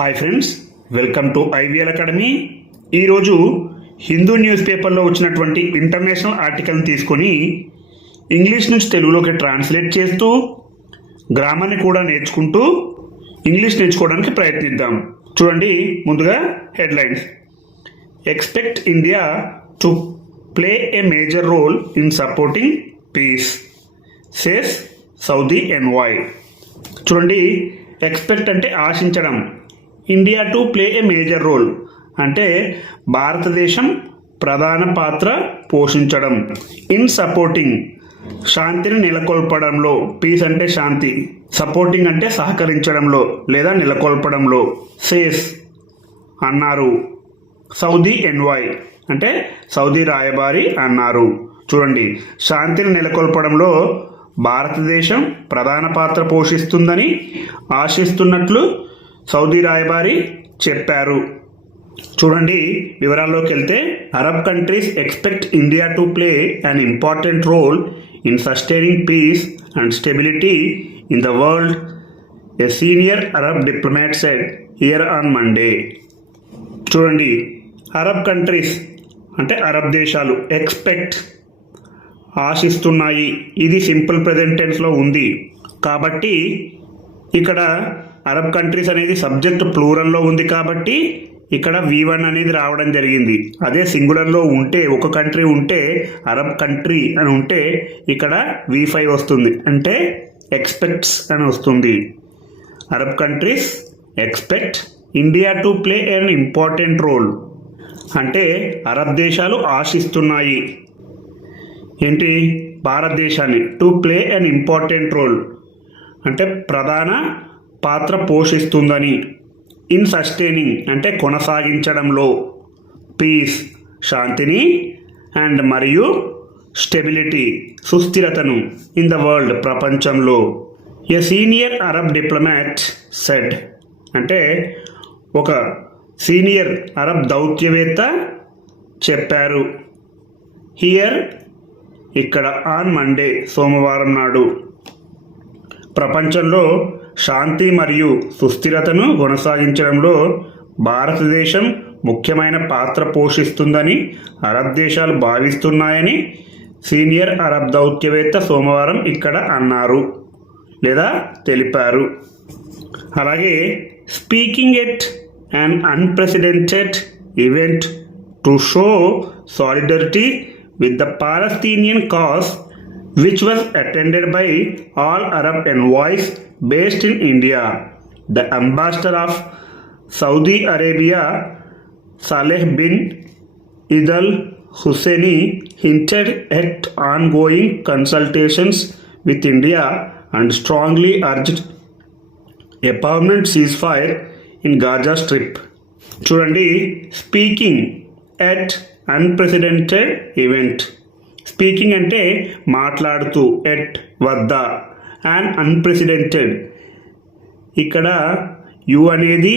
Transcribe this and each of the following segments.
Hi friends, welcome to IVL academy. ఈరోజు Hindu news పేపర్లో వచ్చినటువంటి ఇంటర్నేషనల్ ఆర్టికల్ని తీసుకొని ఇంగ్లీష్ నుంచి తెలుగులోకి ట్రాన్స్లేట్ చేస్తూ గ్రామర్ని కూడా నేర్చుకుంటూ ఇంగ్లీష్ నేర్చుకోవడానికి ప్రయత్నిద్దాం. చూడండి, ముందుగా headlines. Expect India to play a major role in supporting peace, says Saudi envoy. చూడండి, ఎక్స్పెక్ట్ అంటే ఆశించడం, India to play a major role అంటే భారతదేశం ప్రధాన పాత్ర పోషించడం. ఇన్ సపోర్టింగ్ శాంతిని నెలకొల్పడంలో, పీస్ అంటే శాంతి, సపోర్టింగ్ అంటే సహకరించడంలో లేదా నెలకొల్పడంలో. సేస్ అన్నారు, సౌదీ ఎన్వాయ్ అంటే సౌదీ రాయబారి అన్నారు. చూడండి, శాంతిని నెలకొల్పడంలో భారతదేశం ప్రధాన పాత్ర పోషిస్తుందని ఆశిస్తున్నట్లు సౌదీ రాయబారి చెప్పారు. చూడండి, వివరాల్లోకి వెళ్తే, Arab countries expect India to play an important role in sustaining peace and stability in the world, a senior Arab diplomat said here on Monday. చూడండి, అరబ్ కంట్రీస్ అంటే అరబ్ దేశాలు, ఎక్స్పెక్ట్ ఆశిస్తున్నాయి. ఇది సింపుల్ ప్రెజెంట్ టెన్స్లో ఉంది కాబట్టి ఇక్కడ Arab countries అనేది సబ్జెక్ట్ ప్లూరల్లో ఉంది కాబట్టి ఇక్కడ V1 అనేది రావడం జరిగింది. అదే సింగులర్లో ఉంటే, ఒక కంట్రీ ఉంటే, అరబ్ కంట్రీ అని ఉంటే ఇక్కడ V5 వస్తుంది, అంటే ఎక్స్పెక్ట్స్ అని వస్తుంది. Arab countries expect India to play an important role అంటే అరబ్ దేశాలు ఆశిస్తున్నాయి ఏంటి, భారతదేశాన్ని, to play an important role అంటే ప్రధాన పాత్ర పోషిస్తుందని. ఇన్ సస్టైనింగ్ అంటే కొనసాగించడంలో, పీస్ శాంతిని, అండ్ మరియు స్టెబిలిటీ సుస్థిరతను, ఇన్ ద వరల్డ్ ప్రపంచంలో. ఏ సీనియర్ అరబ్ డిప్లొమాట్ సెడ్ అంటే ఒక సీనియర్ అరబ్ దౌత్యవేత్త చెప్పారు. హియర్ ఇక్కడ, ఆన్ మండే సోమవారం నాడు, ప్రపంచంలో శాంతి మరియు సుస్థిరతను కొనసాగించడంలో భారతదేశం ముఖ్యమైన పాత్ర పోషిస్తుందని అరబ్ దేశాలు భావిస్తున్నాయని సీనియర్ అరబ్ దౌత్యవేత్త సోమవారం ఇక్కడ అన్నారు లేదా తెలిపారు. అలాగే speaking at an unprecedented event to show solidarity with the Palestinian cause, which was attended by all Arab envoys based in India, the ambassador of Saudi Arabia, Saleh bin Eid Al Husseini, hinted at ongoing consultations with India and strongly urged a permanent ceasefire in Gaza strip. చూడండి, speaking at unprecedented event. Speaking అంటే మాట్లాడుతూ, at వద్ద, and unprecedented ఇక్కడ you అనేది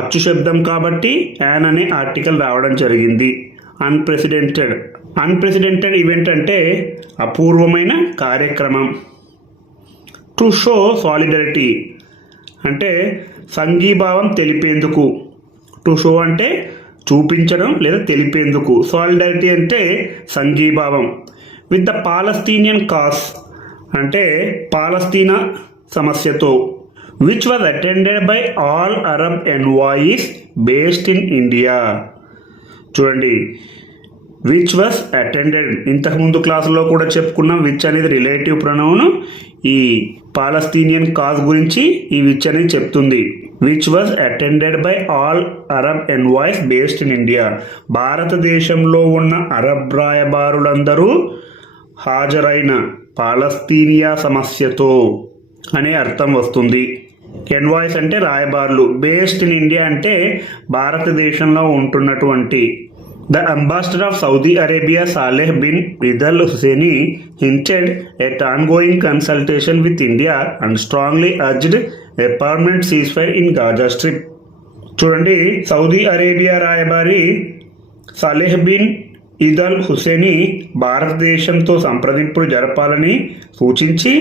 అచ్చు శబ్దం కాబట్టి an అనే ఆర్టికల్ రావడం జరిగింది. అన్ప్రెసిడెంటెడ్ ఈవెంట్ అంటే అపూర్వమైన కార్యక్రమం. టు షో సాలిడారిటీ అంటే సంఘీభావం తెలిపేందుకు. టు షో అంటే చూపించడం లేదా తెలిపేందుకు. సాలిడారిటీ అంటే సంఘీభావం. విత్ ద పాలస్తీనియన్ కాజ్ అంటే పాలస్తీనా సమస్యతో. Which was attended by all Arab envoy's based in India. చూడండి, విచ్ వాజ్ అటెండెడ్, ఇంతకుముందు క్లాసులో కూడా చెప్పుకున్నాం. విచ్ అనేది రిలేటివ్ ప్రొనౌన్. ఈ పాలస్తీనియన్ కాజ్ గురించి ఈ విచ్ అనేది చెప్తుంది. Which was attended by all Arab envoy's based in India. భారతదేశంలో ఉన్న అరబ్ రాయబారులందరూ హాజరైన పాలస్తీనియా సమస్యతో అనే అర్థం వస్తుంది. ఎన్వాయిస్ అంటే రాయబారులు, బేస్డ్ ఇన్ ఇండియా అంటే భారతదేశంలో ఉంటున్నటువంటి. The ambassador of Saudi Arabia, Saleh bin Eid Al Husseini, hinted at ongoing consultation with India and strongly urged a permanent ceasefire in Gaza Strip. చూడండి, సౌదీ అరేబియా రాయబారి Saleh bin Eid al Hussaini భారతదేశంతో సంప్రదింపులు జరపాలని సూచించి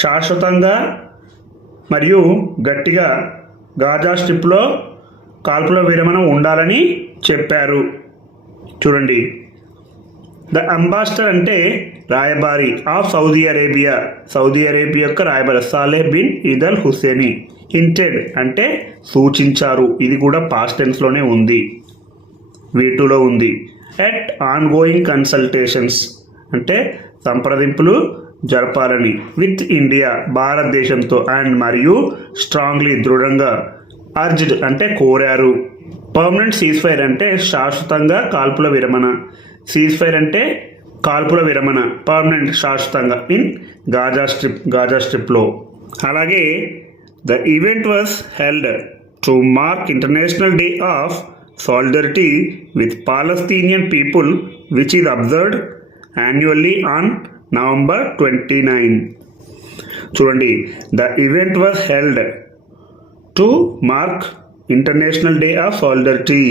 శాశ్వతంగా మరియు గట్టిగా గాజా స్ట్రిప్లో కాల్పుల విరమణ ఉండాలని చెప్పారు. చూడండి, ద అంబాసిడర్ అంటే రాయబారి of Saudi Arabia, Saudi Arabia యొక్క రాయబారి సాలెహ్ బిన్ ఈద్ అల్ హుసేని. హింటెడ్ అంటే సూచించారు, ఇది కూడా పాస్ట్ టెన్స్లోనే ఉంది, V2లో ఉంది. ఎట్ ఆన్ గోయింగ్ కన్సల్టేషన్స్ అంటే సంప్రదింపులు జరపాలని. విత్ ఇండియా భారతదేశంతో. అండ్ మరియు స్ట్రాంగ్లీ దృఢంగా. అర్జ్డ్ అంటే కోరారు. పర్మనెంట్ సీజ్ ఫైర్ అంటే శాశ్వతంగా కాల్పుల విరమణ. సీజ్ ఫైర్ అంటే కాల్పుల విరమణ, పర్మనెంట్ శాశ్వతంగా ఇన్ గాజా స్ట్రిప్లో. అలాగే the event was held to mark international day of solidarity with Palestinian people, which is observed annually on November 29. చూడండి, the event was held to mark international day of solidarity.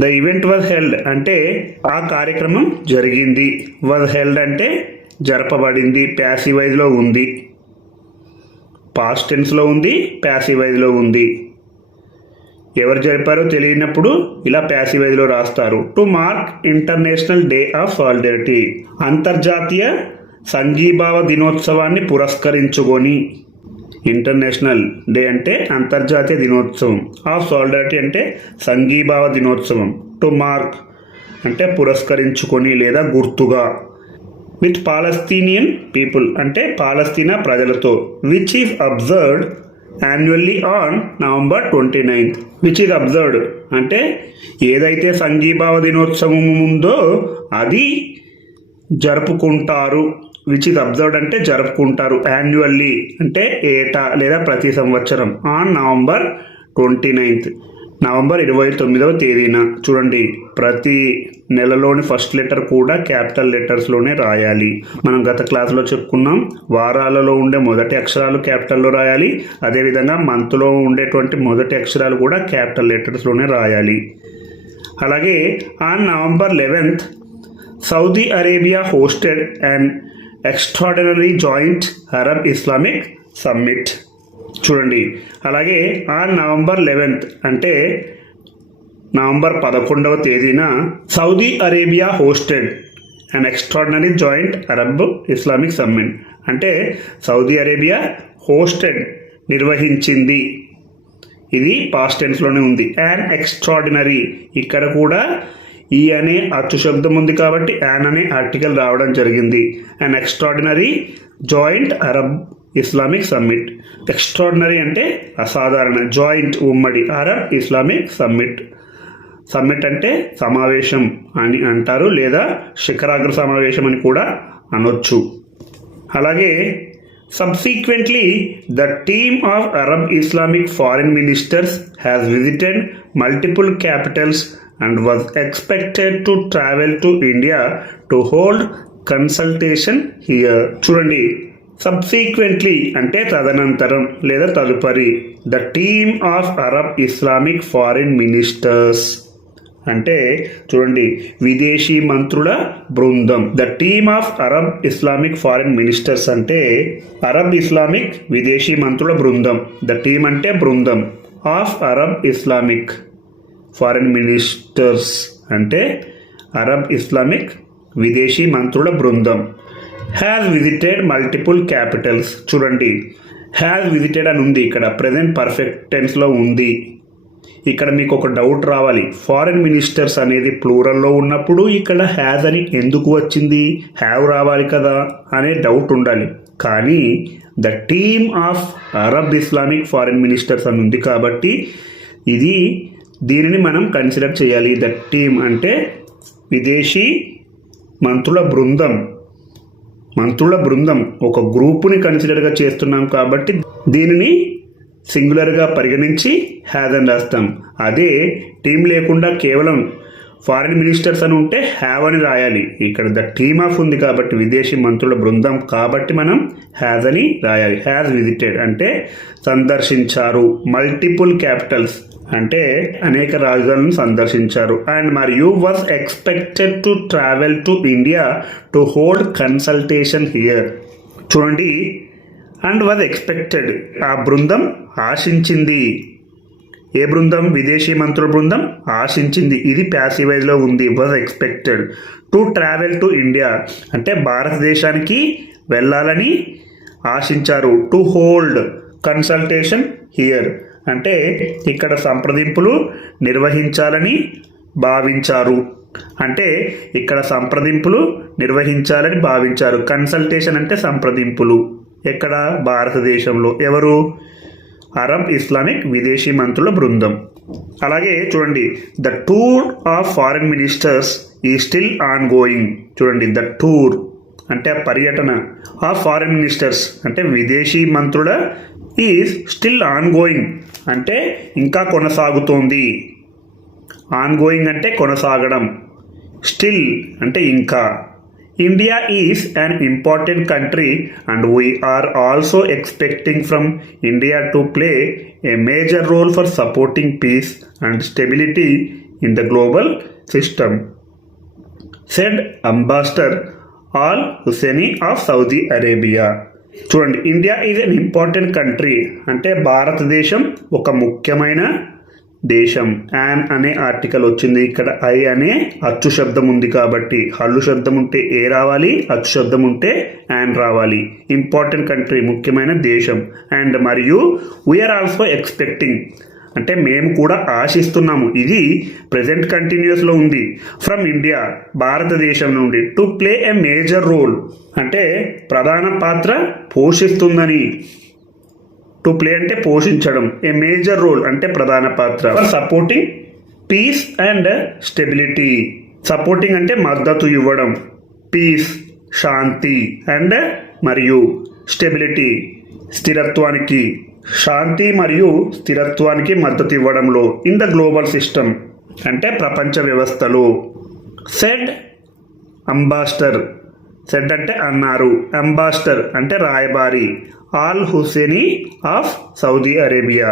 The event was held అంటే ఆ కార్యక్రమం జరిగింది. Was held అంటే జరపబడింది, ప్యాసివైజ్లో ఉంది, past టెన్స్లో ఉంది, ప్యాసివైజ్లో ఉంది. ఎవరు జరిపారో తెలియనప్పుడు ఇలా ప్యాసివైజ్లో రాస్తారు. To mark international day of solidarity, అంతర్జాతీయ సంఘీభావ దినోత్సవాన్ని పురస్కరించుకొని. ఇంటర్నేషనల్ డే అంటే అంతర్జాతీయ దినోత్సవం, ఆఫ్ సాలిడారిటీ అంటే సంఘీభావ దినోత్సవం. టు మార్క్ అంటే పురస్కరించుకొని లేదా గుర్తుగా. విత్ పాలస్తీనియన్ పీపుల్ అంటే పాలస్తీనా ప్రజలతో. Which is observed annually on November 29. Which is observed అంటే ఏదైతే సంఘీభావ దినోత్సవం ఉందో అది జరుపుకుంటారు. విచ్ ఈజ్ అబ్జర్వ్డ్ అంటే జరుపుకుంటారు. యాన్యువల్లీ అంటే ఏటా లేదా ప్రతి సంవత్సరం. ఆన్ నవంబర్ 29, నవంబర్ 29వ తేదీన. చూడండి, ప్రతి నెలలోని ఫస్ట్ లెటర్ కూడా క్యాపిటల్ లెటర్స్లోనే రాయాలి. మనం గత క్లాస్లో చెప్పుకున్నాం, వారాలలో ఉండే మొదటి అక్షరాలు క్యాపిటల్లో రాయాలి, అదేవిధంగా మంత్లో ఉండేటువంటి మొదటి అక్షరాలు కూడా క్యాపిటల్ లెటర్స్లోనే రాయాలి. అలాగే on November 11th Saudi Arabia hosted and extraordinary joint Arab Islamic summit. చూడండి, అలాగే ఆన్ నవంబర్ 11th అంటే నవంబర్ 11వ తేదీన Saudi Arabia hosted and extraordinary joint Arab Islamic summit అంటే సౌదీ అరేబియా హోస్టెడ్ నిర్వహించింది, ఇది పాస్ట్ టెన్స్లోనే ఉంది. అండ్ ఎక్స్ట్రాడినరీ ఇక్కడ కూడా ఈ అనే అచ్చు శబ్దం ఉంది కాబట్టి యాన్ అనే ఆర్టికల్ రావడం జరిగింది. And extraordinary joint Arab Islamic summit. Extraordinary అంటే అసాధారణ, జాయింట్ ఉమ్మడి, అరబ్ ఇస్లామిక్ సమ్మిట్. సమ్మిట్ అంటే సమావేశం అని అంటారు, లేదా శిఖరాగ్ర సమావేశం అని కూడా అనొచ్చు. అలాగే subsequently the team of Arab Islamic foreign ministers has visited multiple Capitals and was expected to travel to India to hold consultation here. చూడండి, సబ్సీక్వెంట్లీ అంటే తదనంతరం లేదా తదుపరి. The team of Arab Islamic foreign ministers అంటే చూడండి, విదేశీ మంత్రుల బృందం. The team of Arab Islamic foreign ministers అంటే అరబ్ ఇస్లామిక్ విదేశీ మంత్రుల బృందం. ద టీమ్ అంటే బృందం, of Arab Islamic foreign ministers అంటే అరబ్ ఇస్లామిక్ విదేశీ మంత్రుల బృందం. Has visited multiple Capitals. చూడండి, హ్యాస్ విజిటెడ్ అని ఉంది, ఇక్కడ ప్రెజెంట్ పర్ఫెక్ట్ టెన్స్లో ఉంది. ఇక్కడ మీకు ఒక డౌట్ రావాలి, ఫారిన్ మినిస్టర్స్ అనేది ప్లూరల్లో ఉన్నప్పుడు ఇక్కడ హ్యాజ్ అని ఎందుకు వచ్చింది, హ్యావ్ రావాలి కదా అనే డౌట్ ఉండాలి. కానీ the team of Arab Islamic foreign ministers అని ఉంది కాబట్టి దీనిని మనం కన్సిడర్ చేయాలి. ద టీమ్ అంటే విదేశీ మంత్రుల బృందం, ఒక గ్రూపుని కన్సిడర్గా చేస్తున్నాం కాబట్టి దీనిని సింగులర్గా పరిగణించి హ్యాజ్ అని రాస్తాం. అదే టీం లేకుండా కేవలం ఫారిన్ మినిస్టర్స్ అని ఉంటే హ్యావ్ అని రాయాలి. ఇక్కడ ద టీమ్ ఆఫ్ ఉంది కాబట్టి విదేశీ మంత్రుల బృందం కాబట్టి మనం హ్యాజ్ అని రాయాలి. హ్యాజ్ విజిటెడ్ అంటే సందర్శించారు. మల్టిపుల్ క్యాపిటల్స్ అంటే అనేక రాజధానులను సందర్శించారు. అండ్ మరియు was expected to travel to India to hold consultation here. చూడండి, అండ్ వాజ్ ఎక్స్పెక్టెడ్ ఆ బృందం ఆశించింది ఏ బృందం? విదేశీ మంత్రుల బృందం ఆశించింది. ఇది ప్యాసివైజ్లో ఉంది. Was expected to travel to India అంటే భారతదేశానికి వెళ్ళాలని ఆశించారు. టు హోల్డ్ కన్సల్టేషన్ హియర్ అంటే ఇక్కడ సంప్రదింపులు నిర్వహించాలని భావించారు. అంటే ఇక్కడ సంప్రదింపులు నిర్వహించాలని భావించారు. కన్సల్టేషన్ అంటే సంప్రదింపులు. ఎక్కడ? భారతదేశంలో. ఎవరు? అరబ్ ఇస్లామిక్ విదేశీ మంత్రుల బృందం. అలాగే చూడండి, the tour of foreign ministers ఈ స్టిల్ ఆన్ గోయింగ్. చూడండి, ద టూర్ అంటే పర్యటన ఆఫ్ ఫారిన్ మినిస్టర్స్ అంటే విదేశీ మంత్రుల ఈజ్ స్టిల్ ఆన్ గోయింగ్ అంటే ఇంకా కొనసాగుతోంది. ఆన్ గోయింగ్ అంటే కొనసాగడం. స్టిల్ అంటే ఇంకా. India is an important country and we are also expecting from India to play a major role for supporting peace and stability in the global system, said ambassador Al Husseini of Saudi Arabia. చూడండి, India is an important country అంటే భారతదేశం ఒక ముఖ్యమైన దేశం. An అనే article వచ్చింది. ఇక్కడ I అనే అచ్చు శబ్దం ఉంది కాబట్టి హల్లు శబ్దం ఉంటే ఏ రావాలి, అచ్చు శబ్దం ఉంటే యాన్ రావాలి. ఇంపార్టెంట్ కంట్రీ ముఖ్యమైన దేశం. అండ్ మరియు వీఆర్ ఆల్సో ఎక్స్పెక్టింగ్ అంటే మేము కూడా ఆశిస్తున్నాము. ఇది ప్రెజెంట్ కంటిన్యూస్లో ఉంది. ఫ్రమ్ ఇండియా భారతదేశం నుండి. To play a major role అంటే ప్రధాన పాత్ర పోషిస్తుందని. టు ప్లే అంటే పోషించడం. ఏ మేజర్ రోల్ అంటే ప్రధాన పాత్ర. For supporting peace and stability. Supporting అంటే మద్దతు ఇవ్వడం. పీస్ శాంతి అండ్ మరియు స్టెబిలిటీ స్థిరత్వానికి. శాంతి మరియు స్థిరత్వానికి మద్దతు ఇవ్వడంలో. ఇన్ ద గ్లోబల్ సిస్టమ్ అంటే ప్రపంచ వ్యవస్థలో. Said ambassador. సెడ్ అంటే అన్నారు. అంబాసిడర్ అంటే రాయబారి. Al Husseini of Saudi Arabia.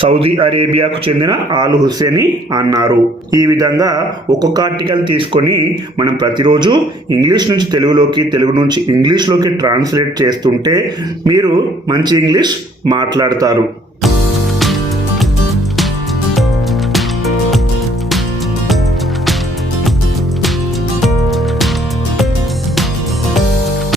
Saudi అరేబియాకు చెందిన ఆల్ హుసేని అన్నారు. ఈ విధంగా ఒక్కొక్క ఆర్టికల్ తీసుకొని మనం ప్రతిరోజు ఇంగ్లీష్ నుంచి తెలుగులోకి, తెలుగు నుంచి ఇంగ్లీష్లోకి ట్రాన్స్లేట్ చేస్తుంటే మీరు మంచి ఇంగ్లీష్ మాట్లాడతారు.